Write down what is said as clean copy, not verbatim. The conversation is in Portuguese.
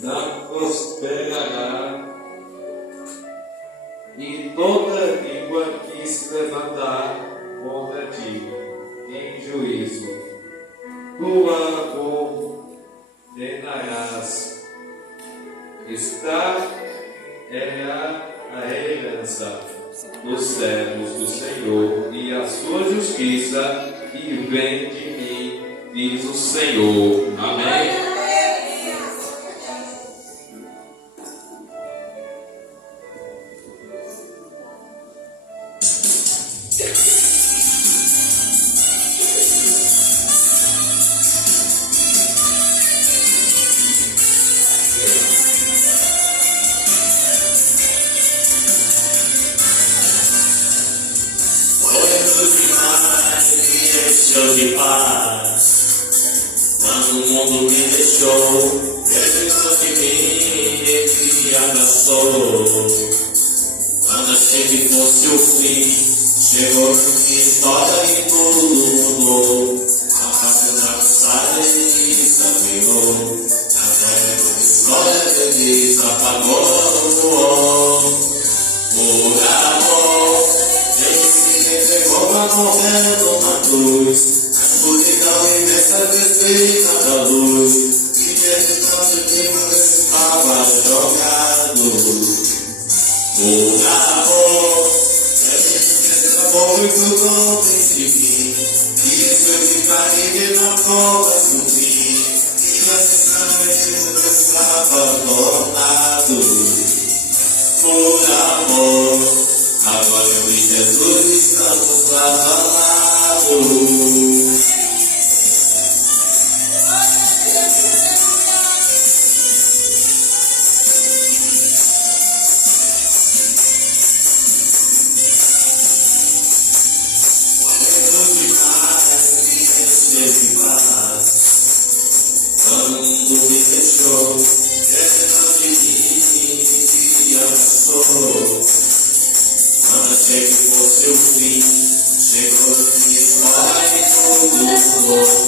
não prosperará, e toda língua que se levantar contra ti em juízo, tu a condenarás. Esta é a herança dos servos do Senhor e a sua justiça que vem de mim, diz o Senhor. Amém. De paz, quando o mundo me deixou, Jesus de mim ele me abraçou. Quando achei que fosse o fim, chegou no fim, toda e tudo mudou. A face da passada ele desafiou, a velha história ele desapagou. Por amor, ele se entregou pra morrer numa cruz. Escuridão imensa desfeita da luz, e esse tanto tempo estava jogado. Por amor, esse amor e tudo tem de mim, e esse de carinho na porta do fim, e esse sangue estava tornado. Por amor, agora eu e Jesus estamos lado a lado. Todo mundo me deixou, Jesus de mim me abraçou. Quando achei que fosse o fim, chegou no fim, fora e tudo mudou.